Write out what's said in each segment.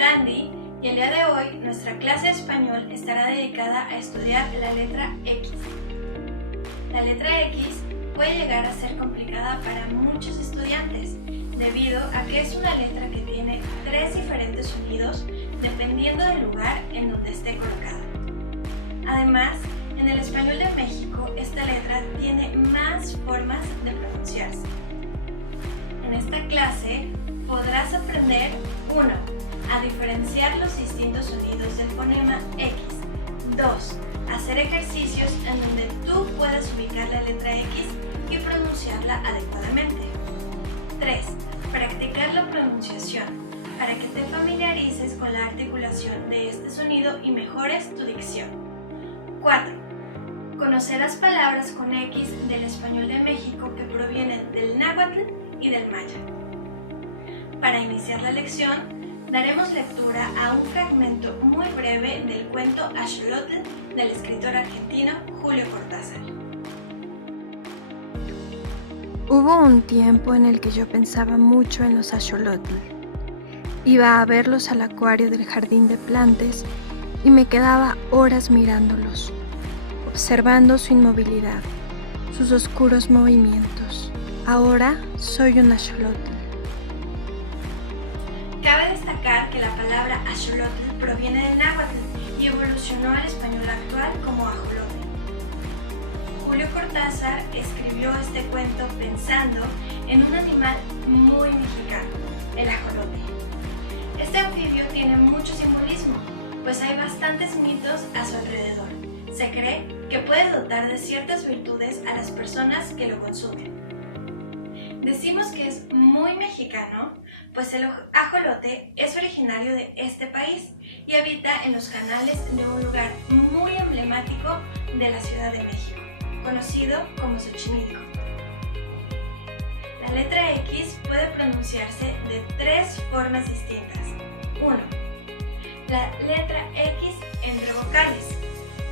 Erandi y el día de hoy nuestra clase de español estará dedicada a estudiar la letra X. La letra X puede llegar a ser complicada para muchos estudiantes debido a que es una letra que tiene 3 diferentes sonidos dependiendo del lugar en donde esté colocada. Además, en el español de México esta letra tiene más formas de pronunciarse. En esta clase podrás aprender 1. A diferenciar los distintos sonidos del fonema X. 2. Hacer ejercicios en donde tú puedas ubicar la letra X y pronunciarla adecuadamente. 3. Practicar la pronunciación para que te familiarices con la articulación de este sonido y mejores tu dicción. 4. Conocerás palabras con X del español de México que provienen del náhuatl y del maya. Para iniciar la lección, daremos lectura a un fragmento muy breve del cuento Axolotl del escritor argentino Julio Cortázar. Hubo un tiempo en el que yo pensaba mucho en los axolotl. Iba a verlos al acuario del jardín de plantas y me quedaba horas mirándolos, observando su inmovilidad, sus oscuros movimientos. Ahora soy un axolotl. Cabe destacar que la palabra axolotl proviene del náhuatl y evolucionó al español actual como ajolote. Julio Cortázar escribió este cuento pensando en un animal muy mexicano, el ajolote. Este anfibio tiene mucho simbolismo, pues hay bastantes mitos a su alrededor. Se cree que puede dotar de ciertas virtudes a las personas que lo consumen. Decimos que es muy mexicano, pues el ajolote es originario de este país y habita en los canales de un lugar muy emblemático de la Ciudad de México, conocido como Xochimilco. La letra X puede pronunciarse de 3 formas distintas. 1. La letra X entre vocales.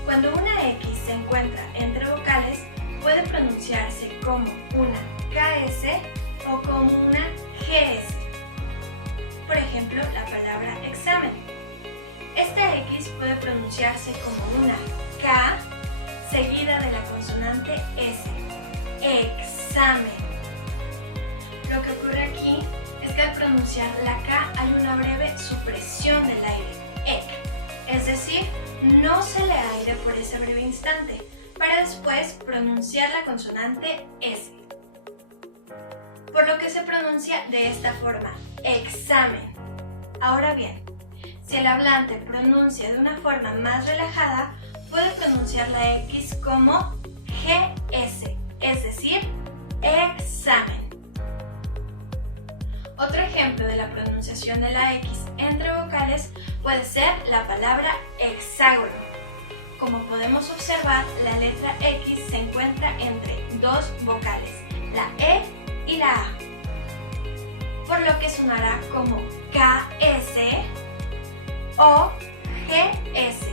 Cuando una X se encuentra entre vocales, puede pronunciarse como una KS o como una GS. Por ejemplo, la palabra examen. Esta X puede pronunciarse como una K seguida de la consonante S. Examen. Lo que ocurre aquí es que al pronunciar la K hay una breve supresión del aire, es decir, no sale aire por ese breve instante, para después pronunciar la consonante S. Por lo que se pronuncia de esta forma, examen. Ahora bien, si el hablante pronuncia de una forma más relajada, puede pronunciar la X como GS, es decir, examen. Otro ejemplo de la pronunciación de la X entre vocales puede ser la palabra hexágono. Como podemos observar, la letra X se encuentra entre 2 vocales, la E y la A, por lo que sonará como KS o GS,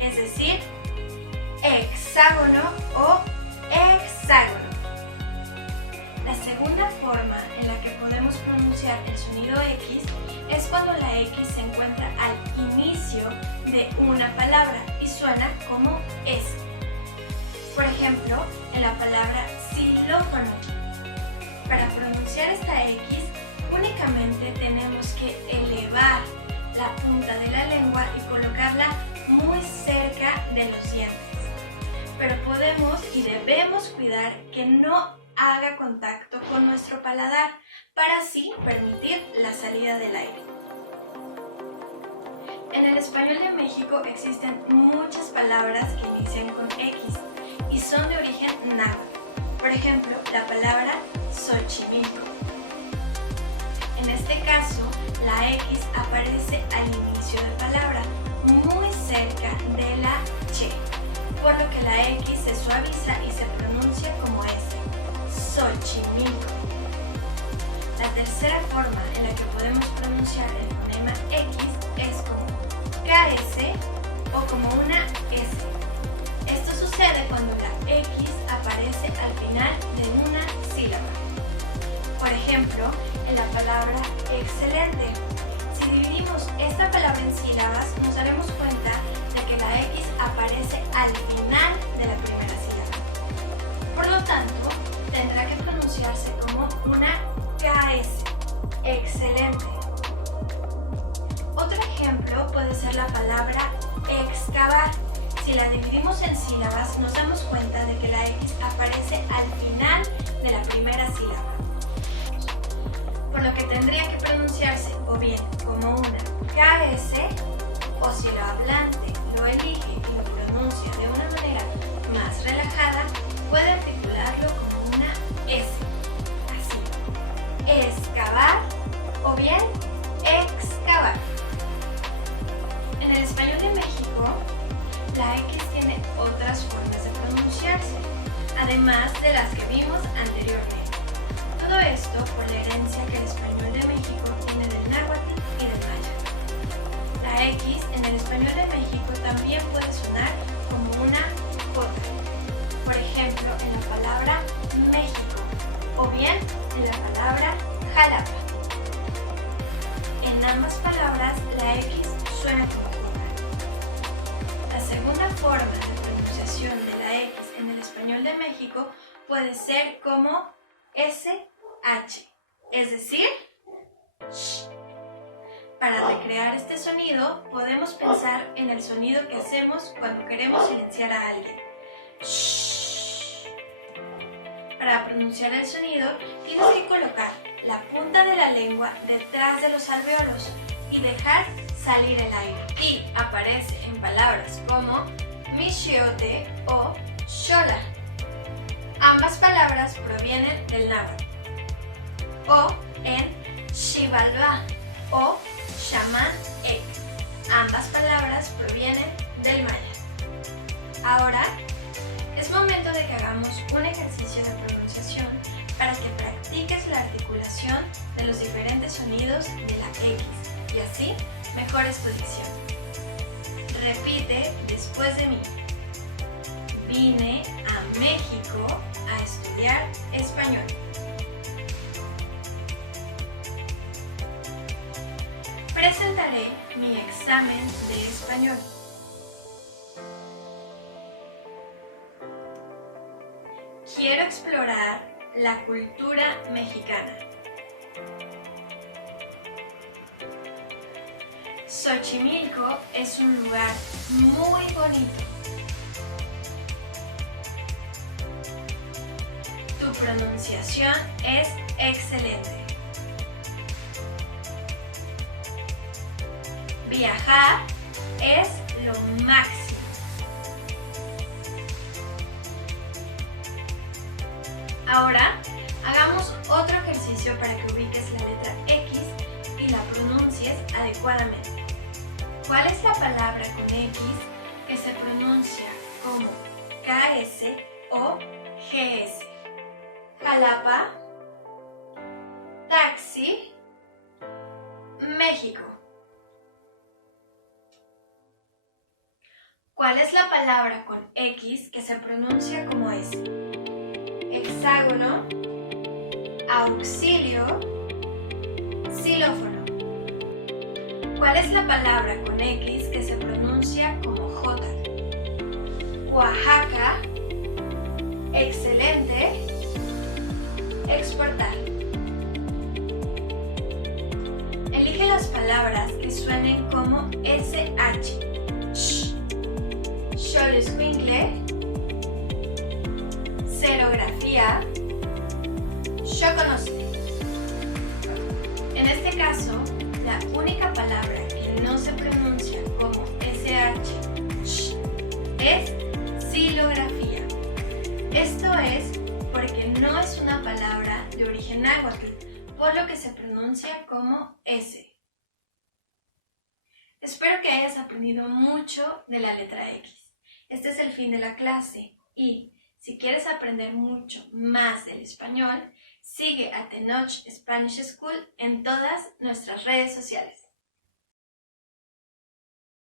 es decir, hexágono o hexágono. La segunda forma en la que podemos pronunciar el sonido X es cuando la X se encuentra al inicio de una palabra y suena como S. Por ejemplo, en la palabra xilófono. Para pronunciar esta X, únicamente tenemos que elevar la punta de la lengua y colocarla muy cerca de los dientes. Pero podemos y debemos cuidar que no haga contacto con nuestro paladar para así permitir la salida del aire. En el español de México existen muchas palabras que inician con X y son de origen náhuatl. Por ejemplo, la palabra Xochimilco. En este caso, la X aparece al inicio de palabra, muy cerca de la Ch, por lo que la X se suaviza y se pronuncia como S, Xochimilco. La tercera forma en la que podemos pronunciar el fonema X es como KS o como una S. Esto sucede cuando la X aparece al final de una sílaba. Por ejemplo, en la palabra excelente. Si dividimos esta palabra excelente. Otro ejemplo puede ser la palabra excavar. Si la dividimos en sílabas, nos damos cuenta de que la X aparece al final de la primera sílaba, por lo que tendría que pronunciarse o bien como una KS, o si el hablante lo elige y lo pronuncia de una manera más relajada, puede articularlo como una S, así, excavar o bien excavar. En el español de México, la X tiene otras formas de pronunciarse, además de las que vimos anteriormente. Todo esto por la herencia que el español de México tiene del náhuatl y del maya. La X en el español de México también puede sonar como una J, por ejemplo en la palabra México o bien en la palabra Jalapa. En ambas palabras la X suena como J. La segunda forma de pronunciación de la X en el español de México puede ser como SH, es decir, sh. Para recrear este sonido, podemos pensar en el sonido que hacemos cuando queremos silenciar a alguien. Shh. Para pronunciar el sonido, tienes que colocar la punta de la lengua detrás de los alvéolos y dejar salir el aire. Y aparece en palabras como michiote o xola. Ambas palabras provienen del náhuatl. O en xibalbá o xamán ek. Ambas palabras provienen del maya. Ahora es momento de que hagamos un ejercicio de pronunciación para que practiques la articulación de los diferentes sonidos de la X y así mejores tu dicción. Repite después de mí. Vine a México a estudiar español. Presentaré mi examen de español. Quiero explorar la cultura mexicana. Xochimilco es un lugar muy bonito. Tu pronunciación es excelente. Viajar es lo máximo. Ahora, hagamos otro ejercicio para que ubiques la letra X y la pronuncies adecuadamente. ¿Cuál es la palabra con X que se pronuncia como KS o GS? Jalapa, taxi, México. ¿Cuál es la palabra con X que se pronuncia como S? Hexágono, auxilio, xilófono. ¿Cuál es la palabra con X que se pronuncia como J? Oaxaca, excelente, exportar. Elige las palabras que suenen como SH. Xoloscuincle, xerografía, xoconostle. En este caso, la única palabra que no se pronuncia como SH es xilografía. Esto es porque no es una palabra de origen náhuatl, por lo que se pronuncia como S. Espero que hayas aprendido mucho de la letra X. Este es el fin de la clase y si quieres aprender mucho más del español, sigue a Tenoch Spanish School en todas nuestras redes sociales.